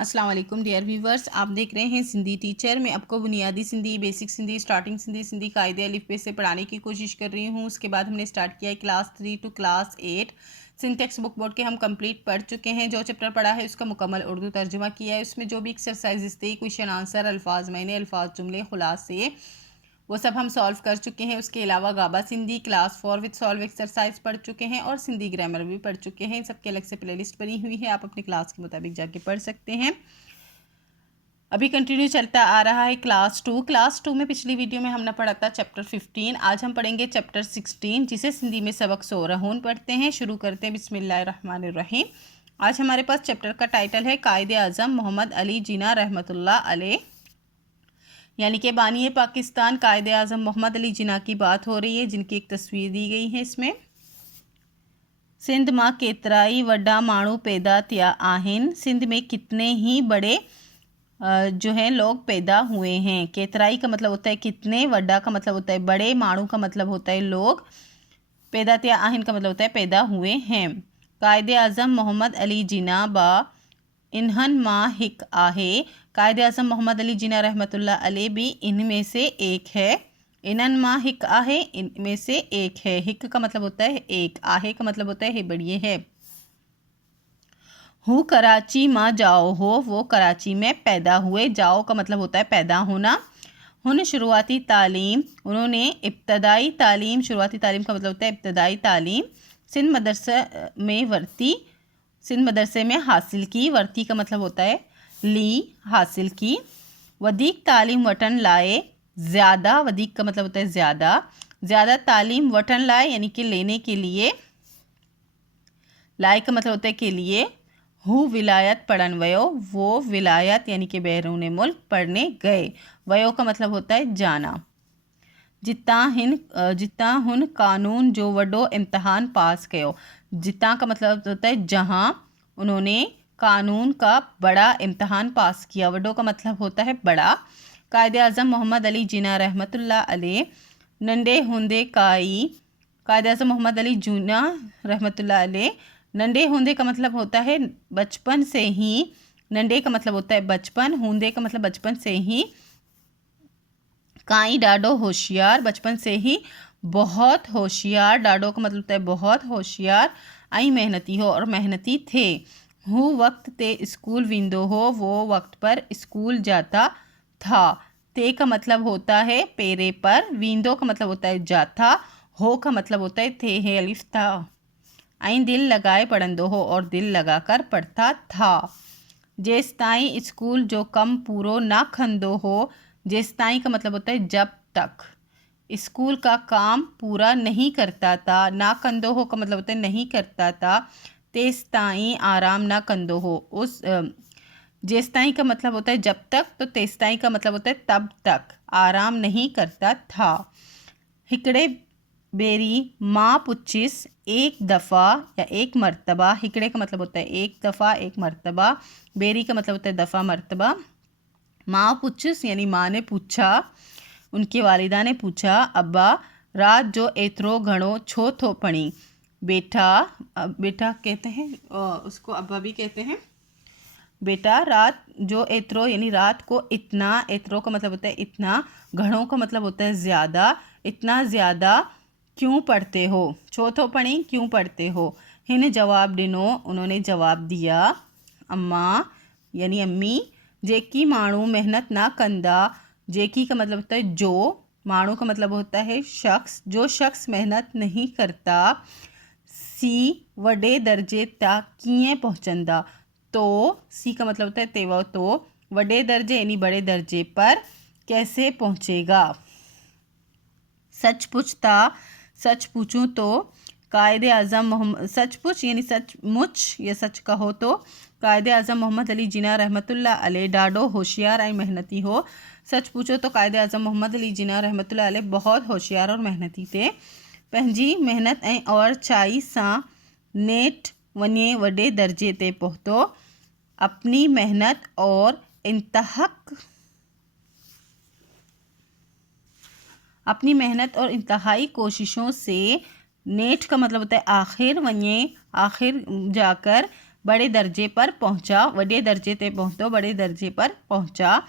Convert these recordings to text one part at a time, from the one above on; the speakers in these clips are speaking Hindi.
अस्सलाम वालेकुम डियर व्यूवर्स, आप देख रहे हैं सिंधी टीचर। मैं आपको बुनियादी सिंधी, बेसिक सिंधी, स्टार्टिंग सिंधी, सिंधी कायदे अलिफ बे से पढ़ाने की कोशिश कर रही हूँ। उसके बाद हमने स्टार्ट किया है class 3 to class 8। Sindh textbook board के हम कंप्लीट पढ़ चुके हैं। जो चैप्टर पढ़ा है उसका मुकम्मल उर्दू तर्जुमा किया है। उसमें जो भी एक्सरसाइजेस थे, क्वेश्चन आंसर, अल्फाज मैंने, अल्फाज जुमले, खुलासे, वो सब हम सॉल्व कर चुके हैं। उसके अलावा गाबा सिंधी क्लास 4 विद सॉल्व एक्सरसाइज पढ़ चुके हैं और सिंधी ग्रामर भी पढ़ चुके हैं। इन सबके अलग से प्लेलिस्ट बनी हुई है, आप अपनी क्लास के मुताबिक जाके पढ़ सकते हैं। अभी कंटिन्यू चलता आ रहा है क्लास 2। क्लास 2 में पिछली वीडियो में हमने पढ़ा था चैप्टर 15। आज हम पढ़ेंगे चैप्टर 16, जिसे सिंधी में सबक सोरहून पढ़ते हैं। शुरू करते हैं बिस्मिल्लाहिर्रहमानिर्रहीम। आज हमारे पास चैप्टर का टाइटल है कायदे आज़म मोहम्मद अली जिन्ना रहमतुल्लाह अलैह, यानी कि बानी पाकिस्तान कायदे आज़म मोहम्मद अली जिन्ना की बात हो रही है, जिनकी एक तस्वीर दी गई है इसमें। सिंध मां केतराई वड्डा माण्हू पैदा थिया आहिन, सिंध में कितने ही बड़े जो है लोग पैदा हुए हैं। केतराई का मतलब होता है कितने, वड्डा का मतलब होता है बड़े, माणू का मतलब होता है लोग, पैदा थिया आहिन का मतलब होता है पैदा हुए हैं। कायदे आज़म मोहम्मद अली जिन्ना बा इन्हन मां हिक आहे, कायदे आज़म मोहम्मद अली जिन्ना रहमतुल्लाह अलैह भी इनमें से एक है। इन्हन मां हिक आहे, इनमें से एक है। हिक का मतलब होता है एक, आहे का मतलब होता है बढ़िए है। हु कराची मां जाओ हो, वो कराची में पैदा हुए। जाओ का मतलब होता है पैदा होना। हुन शुरुआती तालीम, उन्होंने इब्तदाई तालीम, शुरुआती तालीम का मतलब होता है इब्तदाई तालीम, सिंध मदरसा में वर्ती, सिंध मदरसे में हासिल की। वर्ती का मतलब होता है ली, हासिल की। वदीक तालीम वटन लाए, ज़्यादा, वदीक का मतलब होता है ज़्यादा, ज़्यादा तालीम वटन लाए यानी कि लेने के लिए, लाए का मतलब होता है के लिए। हु विलायत पढ़न वयो, वो विलायत यानी कि बैरून मुल्क पढ़ने गए। वयो का मतलब होता है जाना। जिता हुन कानून जो वडो इम्तहान पास कयो, जिता का मतलब होता है जहाँ उन्होंने कानून का बड़ा इम्तहान पास किया। वडो का मतलब होता है बड़ा। कायदे आज़म मोहम्मद अली जिन्ना रहमतुल्लाह अलैह नंढे हूंदे काई, कायदे आज़म मोहम्मद अली जिन्ना रहमतुल्लाह अलैह, नंढे हूंदे का मतलब होता है बचपन से ही, नंढे का मतलब होता है बचपन, हूंदे का मतलब बचपन से ही, काई डाडो होशियार, बचपन से ही बहुत होशियार, डाडो का मतलब होता है बहुत होशियार, आई मेहनती हो और मेहनती थे। हु वक्त ते स्कूल विंदो हो, वो वक्त पर स्कूल जाता था। ते का मतलब होता है पेरे पर, विंदो का मतलब होता है जाता, हो का मतलब होता है थे है अलिफ था। आई दिल लगाए पढ़ंदो हो, और दिल लगाकर पढ़ता था। जेसताई स्कूल जो कम पूरो ना खंदो हो, जेसताई का मतलब होता है जब तक स्कूल का काम पूरा नहीं करता था। ना कंदो हो का मतलब होता है नहीं करता था। तेस्ताई आराम ना कंदो हो, उस जेस्ताई का मतलब होता है जब तक, तो तेस्ताई का मतलब होता है तब तक आराम नहीं करता था। हिकड़े बेरी माँ पुचिस, एक दफ़ा या एक मर्तबा, हिकड़े का मतलब होता है एक दफ़ा एक मर्तबा, बेरी का मतलब होता है दफ़ा मर्तबा। माँ पुचिस यानी माँ ने पूछा, उनकी वालिदा ने पूछा, अब्बा रात जो एतरो घणो छो थो पढ़ी। बेटा, बेटा कहते हैं उसको अब्बा भी कहते हैं। बेटा रात जो एतरो यानी रात को इतना, एतरो का मतलब होता है इतना, घणों का मतलब होता है ज़्यादा, इतना ज़्यादा क्यों पढ़ते हो। छो पढ़ी क्यों पढ़ते हो। हिन जवाब दिनो, उन्होंने जवाब दिया, अम्मा यानी अम्मी, जेकी माण्हू मेहनत ना कंदा, जेकी का मतलब होता है जो, माण्हू का मतलब होता है शख्स, जो शख्स मेहनत नहीं करता, सी वडे दर्जे ता किए पहुँचंदा, तो सी का मतलब होता है तेवा, तो वडे दर्जे यानी बड़े दर्जे पर कैसे पहुँचेगा। सच पूछता, सच पूछूं तो, कायदे आज़म मोहम्मद, सच पूछ यानी सचमुच या सच कहो तो, कायदे आज़म मोहम्मद अली जिन्ना रहमतुल्लाह अलैह डाडो होशियार ऐं मेहनती हो। सच पूछो तो कायदे आज़म मोहम्मद अली जिन्ना रहमतुल्लाह अलैह बहुत होशियार और मेहनती थे। पंहिंजी मेहनत ऐं और चाई सां नेठ वञे वॾे दर्जे ते पहुतो। अपनी मेहनत और अपनी मेहनत और इंतहाई कोशिशों से, नेठ का मतलब होता है आखिर, वने आखिर जाकर, बड़े दर्जे पर पहुंचा, वॾे दर्जे ते पहुतो, बड़े दर्जे पर पहुंचा।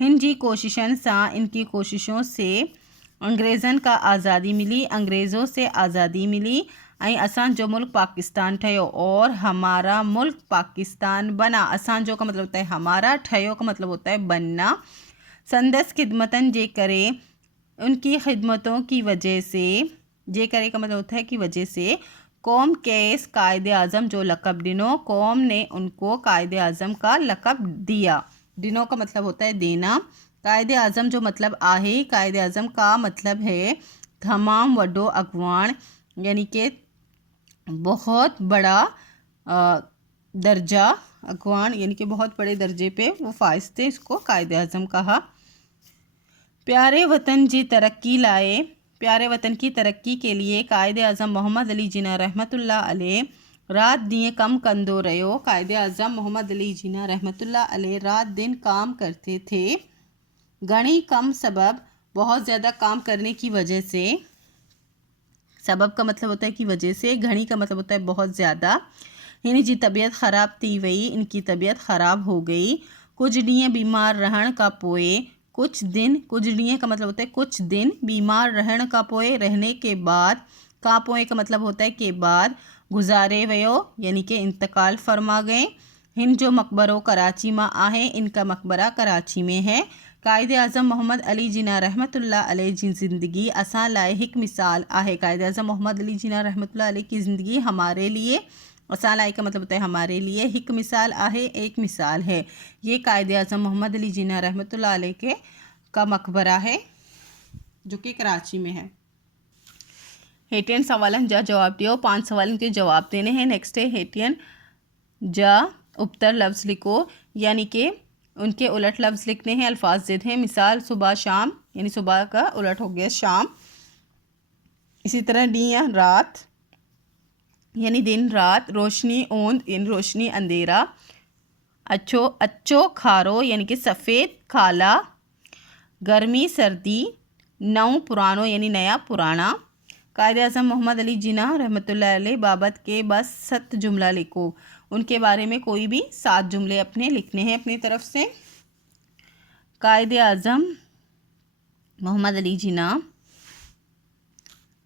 हिन जी कोशिशनि सां, इनकी कोशिशों से अंग्रेज़नि का आज़ादी मिली, अंग्रेज़ों से आज़ादी मिली ऐं असांजो मुल्क पाकिस्तान ठहियो और हमारा मुल्क पाकिस्तान बना। असांजो का मतलब होता है हमारा, ठहियो का मतलब होता है बनना। संदस खिदमतन जे करे, उनकी खिदमतों की वजह से, जे करे का मतलब होता है कि वजह से, कौम केस कायदे आज़म जो लक़ब दिनो, कौम ने उनको कायदे आज़म का लक़ब दिया। दिनों का मतलब होता है देना। कायदे आज़म जो मतलब आहे, कायदे आज़म का मतलब है तमाम वडो अगवान, यानी कि बहुत बड़ा दर्जा, अगवान यानी कि बहुत बड़े दर्जे पे वो फाइज थे, इसको कायदे आज़म कहा। प्यारे वतन जी तरक्की लाए, प्यारे वतन की तरक्की के लिए कायदे आज़म मोहम्मद अली जिना रहमतुल्लाह अलैह रात दिन कम कंदो रहो। कायदे आज़म मोहम्मद अली जिना रहमतुल्लाह अलैह रात दिन काम करते थे। घणी कम सबब, बहुत ज़्यादा काम करने की वजह से, सबब का मतलब होता है कि वजह से, घणी का मतलब होता है बहुत ज़्यादा। हिन जी तबीयत ख़राब थी वई, इनकी तबीयत ख़राब हो गई। कुछ ॾींहं बीमार रहण का पोए, कुछ दिन, कुछ ॾींहं का मतलब होता है कुछ दिन, बीमार रहण का पोए रहने के बाद, का पोए का मतलब होता है के बाद, गुजारे वियो यानी कि इंतकाल फरमा गए। हिन जो मकबरो कराची में आहे, इनका मकबरा कराची में है। कायदे आज़म मोहम्मद अली जिना रहमतुल्लाह अलैह जी ज़िंदगी असां लाए हिक मिसाल आहे। कायदे आज़म मोहम्मद अली जिना रहमतुल्लाह अलैह की ज़िंदगी हमारे लिए, असां लाए का मतलब होता है हमारे लिए, हिक मिसाल आहे, एक मिसाल है। ये कायदे आज़म मोहम्मद अली जिना रहमतुल्लाह अलैह के का मकबरा है जो कि कराची में है। हेठियन सवालन जा जवाब दियो। 5 सवालन के जवाब देने हैं। नेक्स्ट है हेठियन जा उपतर लफ्ज़ लिखो, यानी कि उनके उलट लफ्ज़ लिखने हैं, अल्फाज जिद हैं। मिसाल सुबह शाम, यानी सुबह का उलट हो गया शाम। इसी तरह दिया रात, यानी दिन रात। रोशनी ओंद, यानी रोशनी अंधेरा। अच्छो अच्छो खारो, यानी कि सफ़ेद काला। गर्मी सर्दी। नौ पुरानो, यानी नया पुराना। कायदे आज़म मोहम्मद अली जिना रहमतुल्लाह अलैह बाबत के बस 7 जुमला लिखो। उनके बारे में कोई भी 7 जुमले अपने लिखने हैं अपनी तरफ से। कायदे आज़म मोहम्मद अली जिना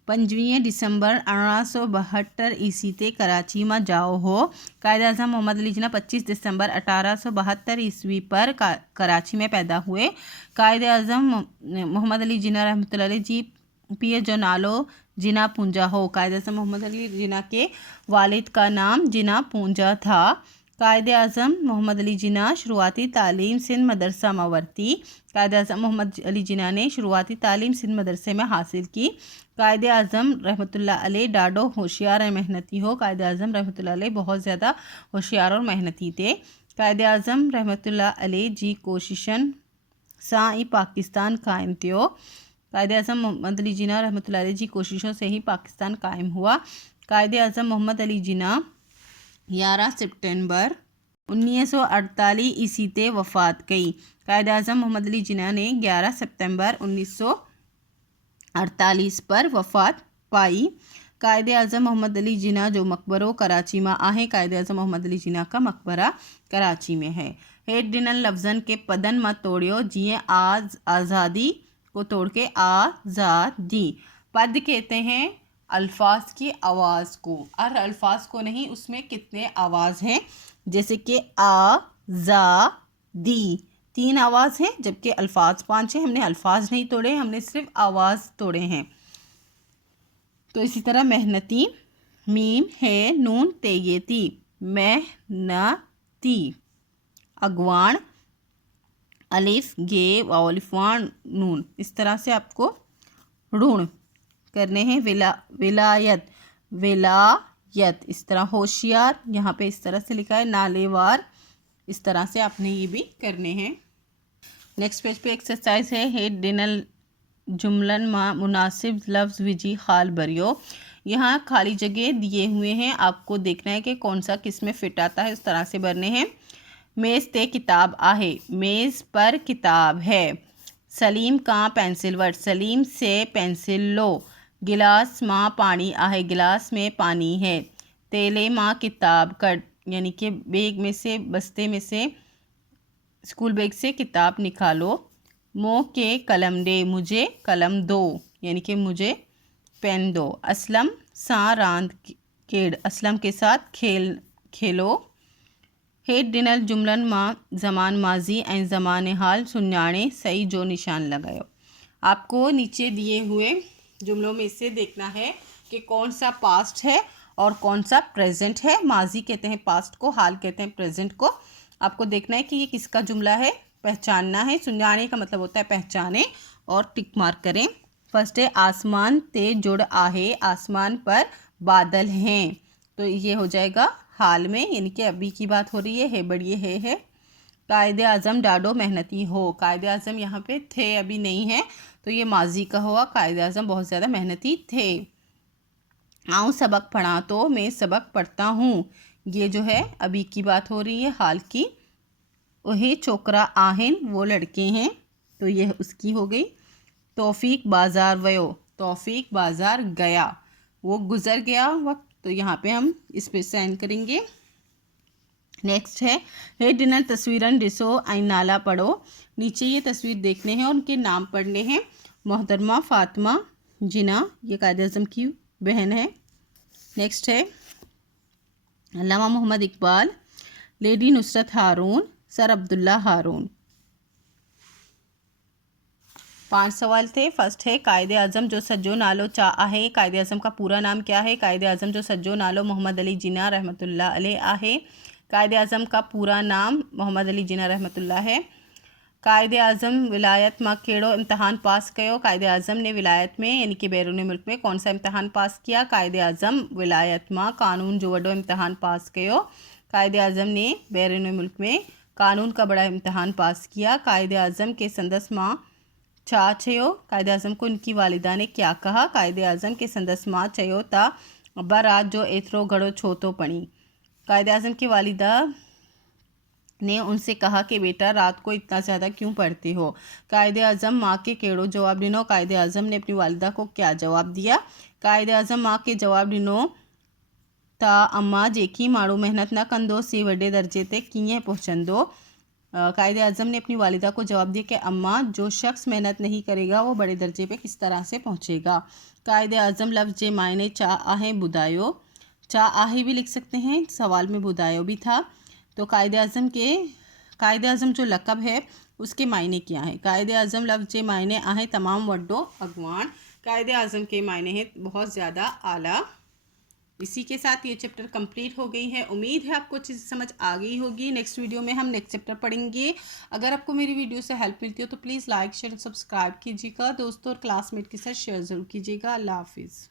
25 दिसंबर 1872 ईस्वी ते कराची में जाओ हो। कायदे आज़म मोहम्मद अली जिना 25 दिसंबर 1872 ईस्वी पर कराची में पैदा हुए। कायदे आज़म मोहम्मद अली जिना रहमतुल्लाह अलैह जी पीए जो नालो जिना पूंजा हो। कायदे आज़म मोहम्मद अली जिना के वालिद का नाम जिना पूंजा था। कायदे आज़म मोहम्मद अली जिना शुरुआती तालीम सिंध मदरसा में वरती। कायदे आज़म मोहम्मद अली जिना ने शुरुआती तालीम सिंध मदरसे में हासिल की। कायदे आज़म रहमतुल्लाह अलैह ॾाढो होशियार ऐं मेहनती हो। कायदे आज़म रहमतुल्लाह अलैह बहुत ज़्यादा होशियार और मेहनती थे। कायदे आज़म रहमतुल्लाह अलैह जी कोशिशनि सां ही पाकिस्तान कायम थियो। कायदे आज़म मोहम्मद अली जिना रहमतुल्लाह अलैह जी कोशिशों से ही पाकिस्तान कायम हुआ। कायदे आज़म मोहम्मद अली जिना 11 सितंबर 1948 ईस्वी ते वफ़ात कई। कायदे आज़म मोहम्मद अली जिना ने 11 सितंबर 1948 पर वफ़ात पाई। कायदे आज़म मोहम्मद अली जिना जो मकबरो कराची में आहे। कायदे आज़म मोहम्मद अली जिना का मकबरा कराची में है। हेठ ॾिनल लफ्ज़न के पदन में तोड़ियो, जीअं आज़ादी को तोड़ के आज़ादी। पद कहते हैं अल्फाज की आवाज़ को, और अल्फाज को नहीं, उसमें कितने आवाज़ हैं। जैसे कि आ जा दी 3 आवाज़ हैं, जबकि अल्फाज 5 हैं। हमने अल्फाज नहीं तोड़े, हमने सिर्फ आवाज़ तोड़े हैं। तो इसी तरह मेहनती, मीम है नून तेयेती, मेहनती। अगवान, अलिफ गे वालिफान नून। इस तरह से आपको ऋण करने हैं। विलायत, विलायत। इस तरह होशियार, यहाँ पे इस तरह से लिखा है। नालेवार, इस तरह से आपने ये भी करने हैं। नेक्स्ट पेज पे एक्सरसाइज है। हेठ ॾिनल जुमलन में मुनासिब लफ्ज़ विझी खाल भरियो। यहाँ खाली जगह दिए हुए हैं, आपको देखना है कि कौन सा किस में फिट आता है, उस तरह से भरने हैं। मेज़ ते किताब आहे, मेज़ पर किताब है। सलीम का पेंसिल वट, सलीम से पेंसिल लो। गिलास मां पानी आहे, गिलास में पानी है। तेले मां किताब कट, यानी कि बैग में से, बस्ते में से, स्कूल बैग से किताब निकालो। मो के कलम दे, मुझे कलम दो, यानी कि मुझे पेन दो। असलम सा रांद खेड़, असलम के साथ खेलो। हेड डिनर जुमलन मां ज़मान माजी ऐं ज़मान हाल सुञाणे सही जो निशान लगायो। आपको नीचे दिए हुए जुमलों में से देखना है कि कौन सा पास्ट है और कौन सा प्रेजेंट है। माजी कहते हैं पास्ट को, हाल कहते हैं प्रेजेंट को। आपको देखना है कि ये किसका जुमला है, पहचानना है। सुञाणे का मतलब होता है पहचाने, और टिक मार्क करें। फर्स्ट है आसमान ते जुड़ आहे, आसमान पर बादल हैं, तो ये हो जाएगा हाल में, यानी कि अभी की बात हो रही है बढ़िए है। कायदे आज़म डाडो मेहनती हो, कायदे आज़म यहाँ पे थे, अभी नहीं है, तो ये माजी का हुआ। कायदे आज़म बहुत ज़्यादा मेहनती थे। आऊँ सबक पढ़ा, तो मैं सबक पढ़ता हूँ, ये जो है अभी की बात हो रही है, हाल की। वही छोकरा आहिन, वो लड़के हैं, तो यह उसकी हो गई। तौफीक बाज़ार वयो, तौफीक बाज़ार गया, वो गुज़र गया वक्त, तो यहाँ पे हम इस पे साइन करेंगे। नेक्स्ट है हे डिनर तस्वीरन डिसो आई नाला पढ़ो, नीचे ये तस्वीर देखने हैं और उनके नाम पढ़ने हैं। मोहतरमा फ़ातिमा जिना, ये कायदे आज़म की बहन है। नेक्स्ट है अल्लामा मोहम्मद इकबाल, लेडी नुसरत हारून, सर अब्दुल्ला हारून। 5 सवाल थे। फर्स्ट है कायदे आज़म जो सज्जो नालो चा आहे, कायदे आज़म का पूरा नाम क्या है। कायदे आज़म जो सज्जो नालो मोहम्मद अली जिना रहमतुल्लाह अलैह आहे, कायदे आज़म का पूरा नाम मोहम्मद अली जिना रहमतुल्लाह है। कायदे आज़म विलायत मां कहिड़ो इम्तहान पास कयो, कायदे आज़म ने विलायत में यानी कि बैरून मुल्क में कौन सा इम्तहान पास किया। कायदे आज़म विलायत मां कानून जो वॾो इम्तहान पास कयो, कायदे आज़म ने बैरून मुल्क में कानून का बड़ा इम्तहान पास किया। कायदे आज़म के संदस मां छा चयो, कायदे आज़म को उनकी वालिदा ने क्या कहा। कायदे आज़म के संदस मां चयो ता अब्बा रात जो एतिरो घड़ो छो तो पढ़ी, कायदे आज़म की वालिदा ने उनसे कहा कि बेटा रात को इतना ज़्यादा क्यों पढ़ते हो। कायदे आज़म माँ के कहिड़ो जवाब ॾिनो, कायदे आज़म ने अपनी वालिदा को क्या जवाब दिया। कायदे आज़म माँ के जवाब ॾिनो ता अम्मा जेकी माण्हू महिनत न कंदो सी वॾे दर्जे ते कीअं पहुचंदो। कायदे आज़म ने अपनी वालिदा को जवाब दिया कि अम्मा जो शख्स मेहनत नहीं करेगा वो बड़े दर्जे पे किस तरह से पहुँचेगा। कायदे आज़म लफ्ज़ जे मायने चा आहे बुधायो, चा आहे भी लिख सकते हैं, सवाल में बुधायो भी था। तो कायदे आज़म जो लक़ब है उसके मायने क्या है। कायदे आज़म लफ्ज़ जे मायने आहे तमाम वड्डो अगवान, कायदे आज़म के मायने हैं बहुत ज़्यादा आला। इसी के साथ ये चैप्टर कंप्लीट हो गई है। उम्मीद है आपको चीज़ समझ आ गई होगी। नेक्स्ट वीडियो में हम नेक्स्ट चैप्टर पढ़ेंगे। अगर आपको मेरी वीडियो से हेल्प मिलती हो तो प्लीज़ लाइक शेयर सब्सक्राइब कीजिएगा, दोस्तों और क्लासमेट के साथ शेयर ज़रूर कीजिएगा। अल्लाह हाफिज़।